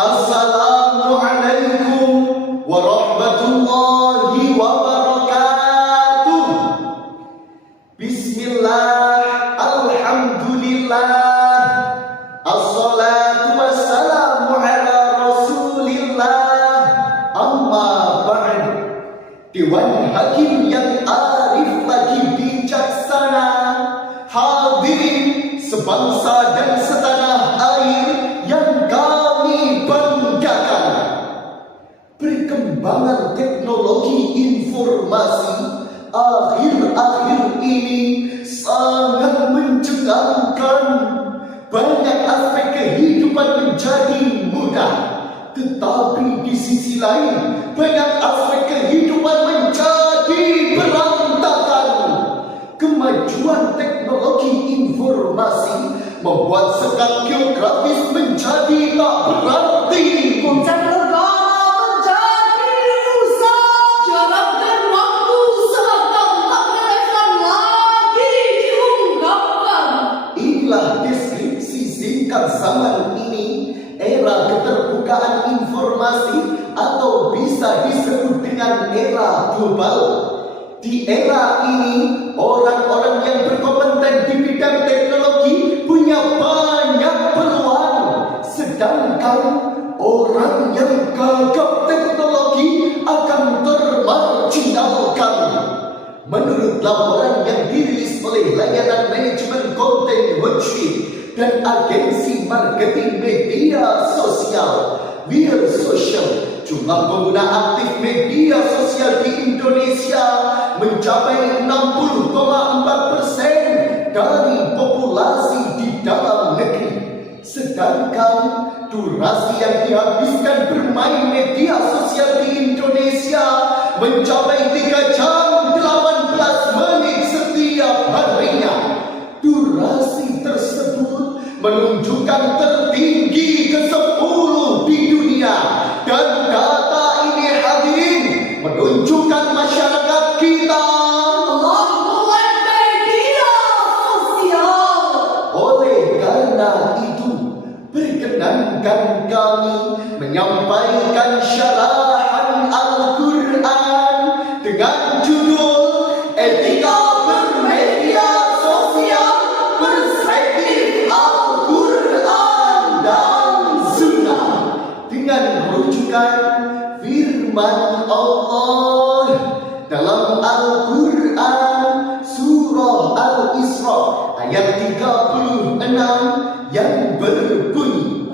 Assalamualaikum warahmatullahi wabarakatuh. Bismillah, alhamdulillah, assalatu wassalamu ala rasulillah. Amma ba'd. Dewan Hakim yang arif lagi bijaksana, hadirin sebangsa dan setanah air yang kami banggakan. Perkembangan teknologi informasi akhir-akhir ini sangat mencengangkan. Banyak aspek kehidupan menjadi mudah, tetapi di sisi lain banyak aspek kehidupan menjadi berantakan. Kemajuan teknologi informasi membuat sekat geografis menjadi tak berarti. Konsep negara menjadi rusak. Jarak dan waktu seakan tak relevan lagi diungkapkan. Inilah deskripsi singkat zaman ini, era keterbukaan informasi atau bisa disebut dengan era global. Di era ini, orang-orang yang berkompeten di bidang teknologi punya banyak peluang, sedangkan orang yang gagap teknologi akan termarginalkan. Menurut laporan yang dirilis oleh layanan manajemen konten Worksheet dan agensi marketing media sosial Wir Social, jumlah pengguna aktif media sosial di Indonesia mencapai 60,4% dari populasi di dalam negeri. Sedangkan durasi yang dihabiskan bermain media sosial di Indonesia mencapai 3 jam 18 menit setiap harinya. Durasi tersebut menunjukkan tertinggi ke-10 di dunia, dan data ini hadirin menunjukkan masyarakat kita Melek media sosial. Oleh karena itu, perkenankan kami menyampaikan syarahan Al-Quran dengan judul Etika Bermedia Sosial Perspektif Al-Quran dan Sunnah, dengan rujukan firman Allah dalam Al-Quran surah Al-Isra ayat 36 yang berbunyi,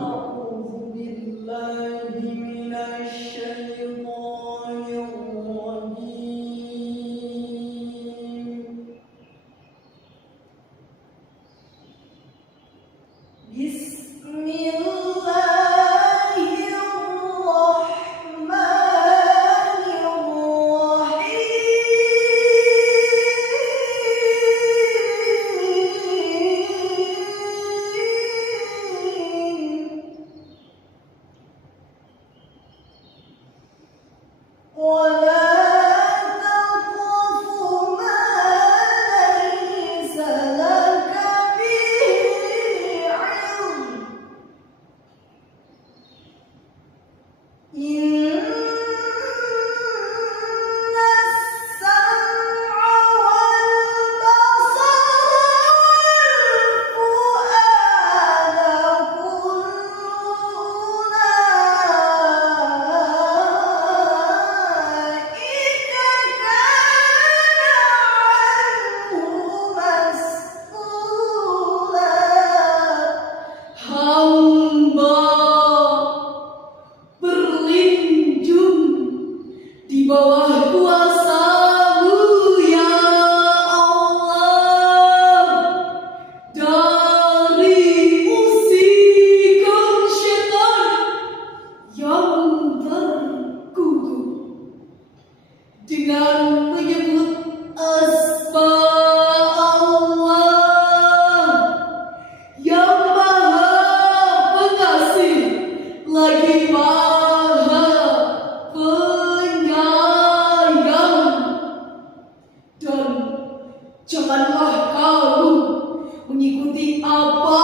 mengikuti apa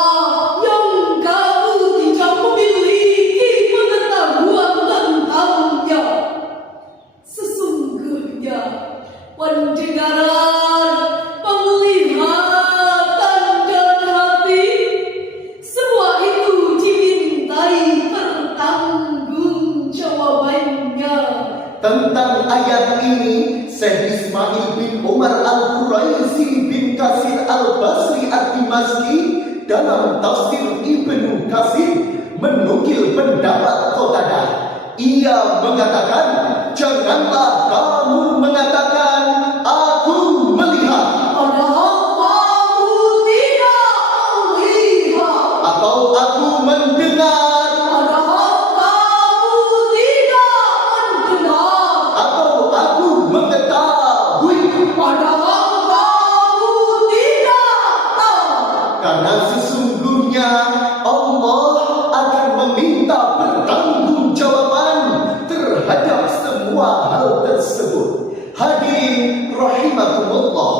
yang kamu tidak memiliki pengetahuan. Syekh Ismail bin Umar Al-Quraisi bin Kasir Al-Basri Ad-Dimashqi dalam tafsir Ibnu Katsir menukil pendapat Qatadah. Ia mengatakan, janganlah kamu mengatakan aku melihat, Padahal kamu tidak melihat. atau aku mendengar, Padahal kamu tidak mendengar. atau aku mengetahui. Padahal kamu tidak tahu. Karena sesungguhnya Allah akan meminta pertanggungjawaban terhadap semua hal tersebut. Hadirin rahimakumullah,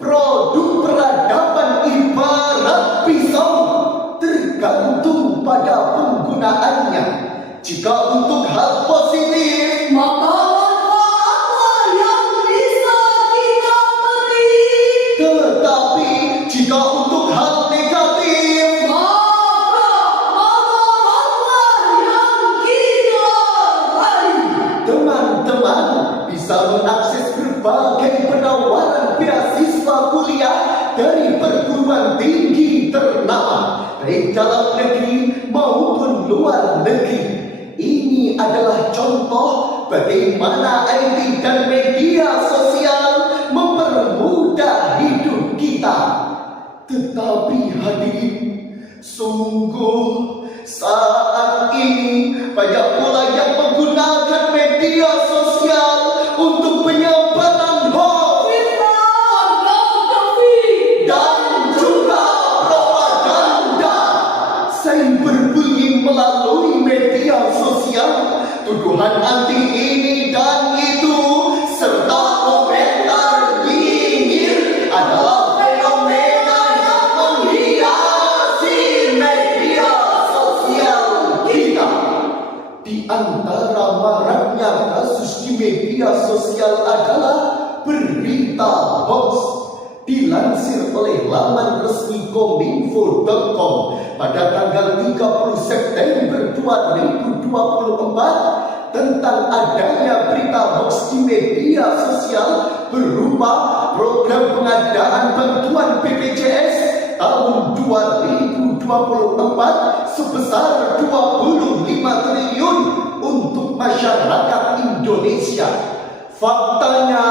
produk peradaban ibarat pisau, tergantung pada penggunaannya. Jika untuk hal positif, Maka manfaatlah yang bisa kita petik. tetapi jika untuk hal negatif, Maka madaratlah yang kita raih. teman-teman bisa mengakses berbagai penawaran beasiswa kuliah dari perguruan tinggi ternama, baik dalam negeri maupun luar negeri. Ini adalah contoh bagaimana IT dan media sosial mempermudah hidup kita. Tetapi hadirin, sungguh saat ini banyak pula yang menggunakan media sosial untuk penyebaran hoax Pornografi dan juga propaganda. Cyberbullying melalui media sosial, tuduhan anti ini dan itu, serta komentar nyinyir adalah fenomena yang menghiasi media sosial kita. Di antara maraknya kasus di media sosial adalah berita hoax. Dilansir oleh laman resmi kominfo.com pada tanggal 30 September 2024 tentang adanya berita hoax di media sosial berupa program pengadaan bantuan BPJS tahun 2024 sebesar 25 triliun untuk masyarakat Indonesia. Faktanya,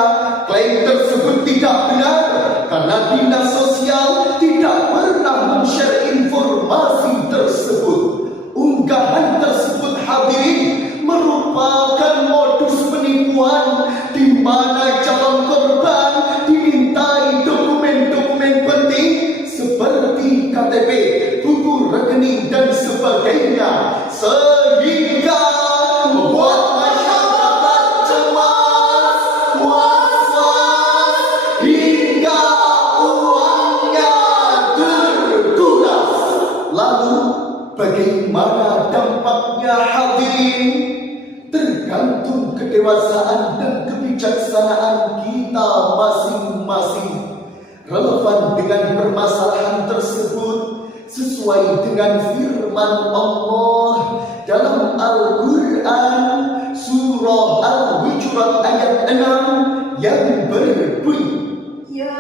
klaim tersebut tidak benar karena dinas sosial tidak pernah men-share informasi tersebut. Unggahan tersebut, hadirin, merupakan modus penipuan di mana calon korban dimintai dokumen-dokumen penting seperti KTP, buku rekening dan sebagainya, sehingga membuat masyarakat cemas, was-was, hingga uangnya terkuras. Lalu bagaimana dampaknya, hadirin? Tergantung kedewasaan dan kebijaksanaan kita masing-masing. Relevan dengan permasalahan tersebut sesuai dengan firman Allah dalam Al-Quran surah Al-Hujurat ayat 6 yang berbunyi, Ya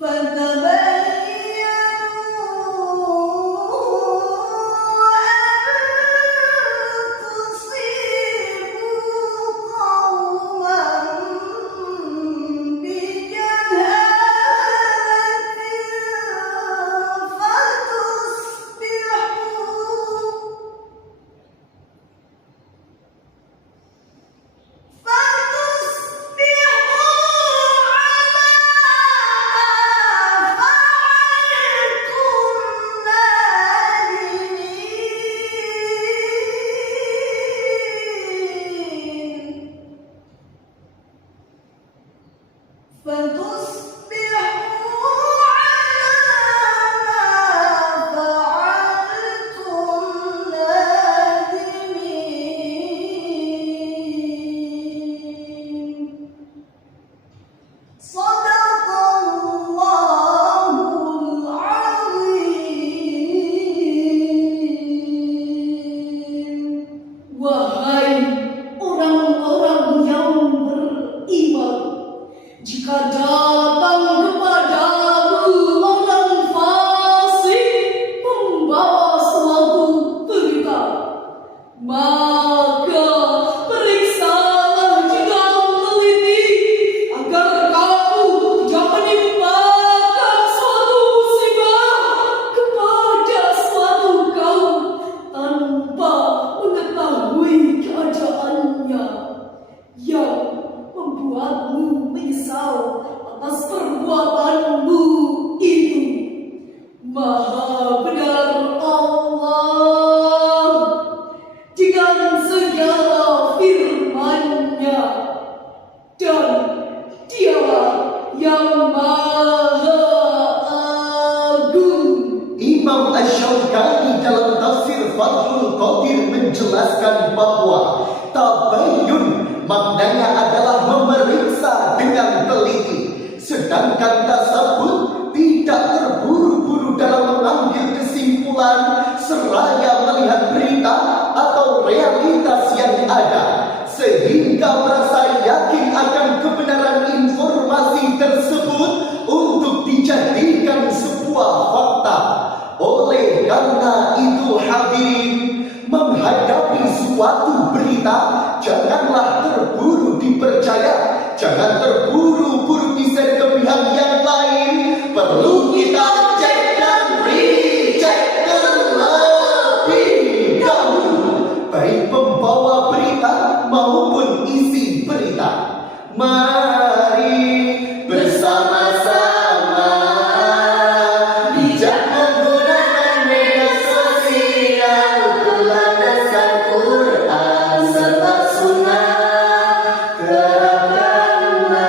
فتبينوا Fathul Qadir menjelaskan bahwa tabayyun maknanya adalah memeriksa dengan teliti, sedangkan tasabut tidak terburu-buru dalam mengambil kesimpulan seraya melihat berita atau realitas yang ada, sehingga merasa yakin akan kebenaran informasi tersebut untuk dijadikan sebuah fakta. Oleh karena itu hadirin, menghadapi suatu berita janganlah terburu dipercaya, jangan terburu-buru di-share ke pihak yang lain. Perlu kita cek dan recheck terlebih dahulu, baik pembawa berita maupun isi berita. Mari bersama-sama bijak menggunakan media sosial, berlandaskan Quran serta Sunnah, terapkanlah.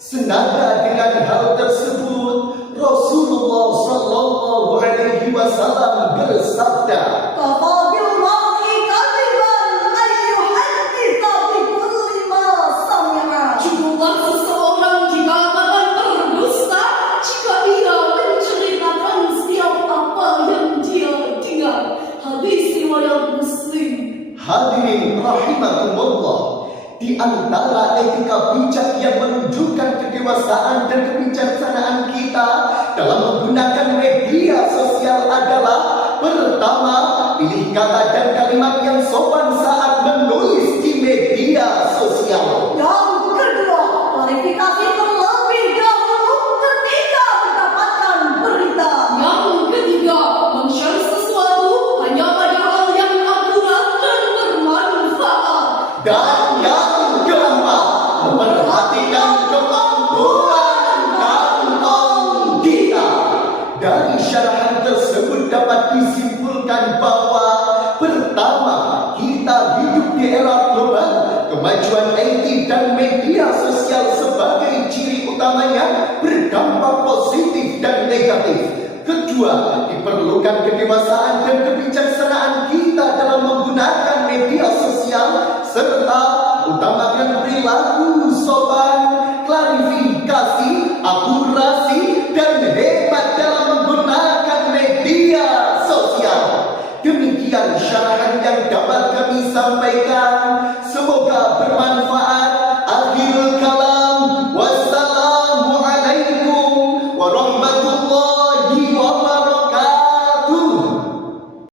Senada dengan hal tersebut, Rasulullah Sallallahu Alaihi Wasallam bersabda, Kafabil mar'i kadiban an yuhadditha bi kulli ma sami'a. Cukuplah seseorang jika akan berdusta jika ia menceritakan setiap apa yang dia dengar. Hadis riwayat Muslim. hadirin rahimakumullah, di antara etika bijak yang menunjukkan kedewasaan dan kebijaksanaan kita dalam menggunakan media sosial adalah: pertama, pilih kata dan kalimat yang sopan saat menulis di media sosial. Yang kedua, klarifikasi terlebih dahulu ketika mendapatkan berita. Yang ketiga, men-share sesuatu hanya pada hal yang akurat dan bermanfaat. Dan yang keempat, memperhatikan kemampuan kantong kita. Dari syarahan tersebut dapat disimpulkan bahwa pertama, kita hidup di era global. Kemajuan IT dan media sosial sebagai ciri utamanya berdampak positif dan negatif. Kedua, diperlukan kedewasaan dan kebijaksanaan kita dalam menggunakan media sosial, serta utamakan perilaku sopan, klarifikasi, akurasi, dan hebat dalam menggunakan media sosial. Demikian syarahan yang dapat kami sampaikan.